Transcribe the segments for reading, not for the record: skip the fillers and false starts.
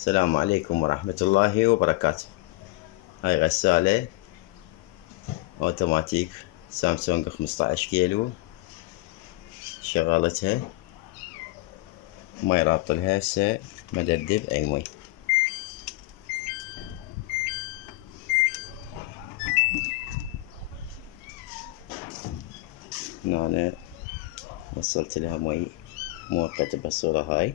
السلام عليكم ورحمة الله وبركاته. هاي غسالة اوتوماتيك سامسونج 15 كيلو، شغالتها ما يرابط لها هسه مددب اي مي. هنا وصلت لها مي مؤقتة بهالصورة هاي،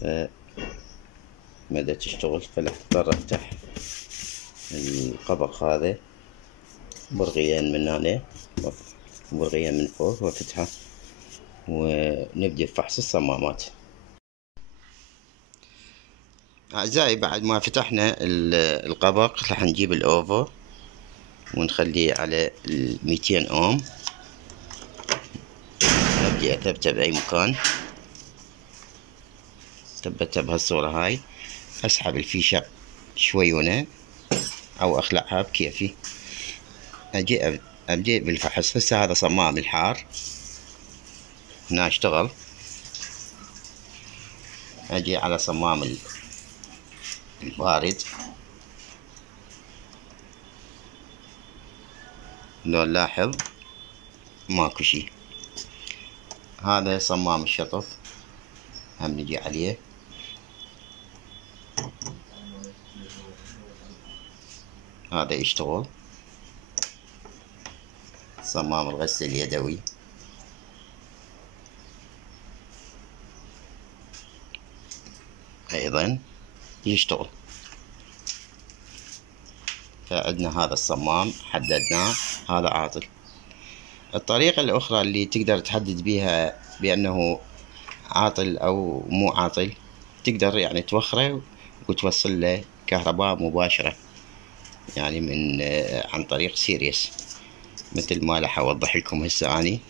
فمدى تشتغل فلا اضطر افتح القبق هذا برغيين من هنا برغيين من فوق وافتحه ونبدأ بفحص الصمامات. أعزائي بعد ما فتحنا القبق راح نجيب الأوفو ونخليه على 200 أوم. أبدي أثبته بأي مكان، ثبته بهالصورة هاي. أسحب الفيشة شويونة أو أخلعها بكيفي. أجي أبدأ بالفحص. هسه هذا صمام الحار هنا اشتغل. أجي على صمام البارد، لو نلاحظ ماكو شي. هذا صمام الشطف هم نجي عليه، هذا يشتغل. صمام الغسل اليدوي أيضا يشتغل. فعندنا هذا الصمام حددناه، هذا عاطل. الطريقة الأخرى اللي تقدر تحدد بها بأنه عاطل أو مو عاطل، تقدر يعني توخره وتوصل له كهرباء مباشرة، يعني من عن طريق سيريس، مثل ما راح أوضح لكم هسه أني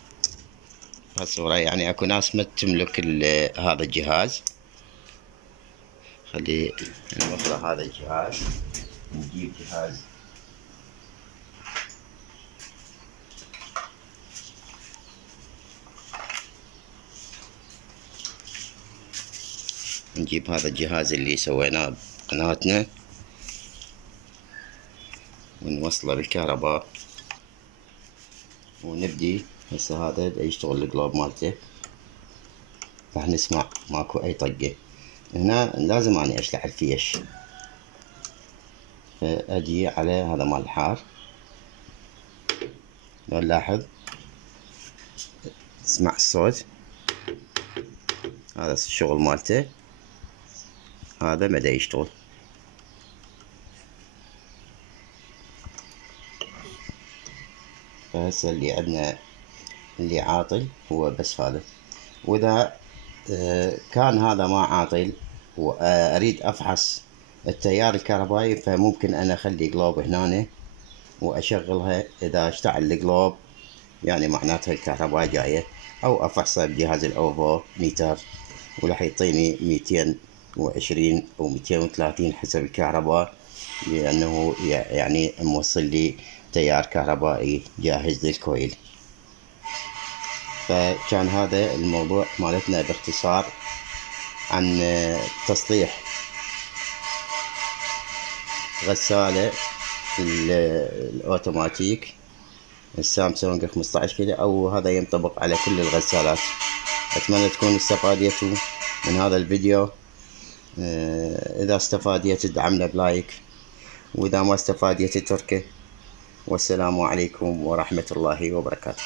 بهالصورة. يعني أكو ناس ما تملك هذا الجهاز. خلي نوصله هذا الجهاز، نجيب جهاز نجيب هذا الجهاز اللي سويناه بقناتنا ونوصله بالكهرباء ونبدي. هسه هذا يشتغل القلوب مالته، راح نسمع ماكو اي طقة. هنا لازم اني اشلح الفيش، فاجي على هذا مال الحار. لو نلاحظ اسمع الصوت، هذا الشغل مالته، هذا مدى يشتغل. فهسه اللي عندنا اللي عاطل هو بس هذا. واذا كان هذا ما عاطل واريد افحص التيار الكهربائي، فممكن انا اخلي قلوب هنا واشغلها. اذا اشتعل القلوب يعني معناتها الكهرباء جاية، او افحصها بجهاز الاوفو ميتر وراح يعطيني 220 او 230 حسب الكهرباء، لانه يعني موصل لي تيار كهربائي جاهز للكويل. فكان هذا الموضوع مالتنا باختصار عن تصليح غسالة الاوتوماتيك السامسونج 15 كيلو، او هذا ينطبق على كل الغسالات. اتمنى تكونوا استفادتوا من هذا الفيديو. اذا استفاديت ادعمنا بلايك، واذا ما استفاديت اتركه. والسلام عليكم ورحمة الله وبركاته.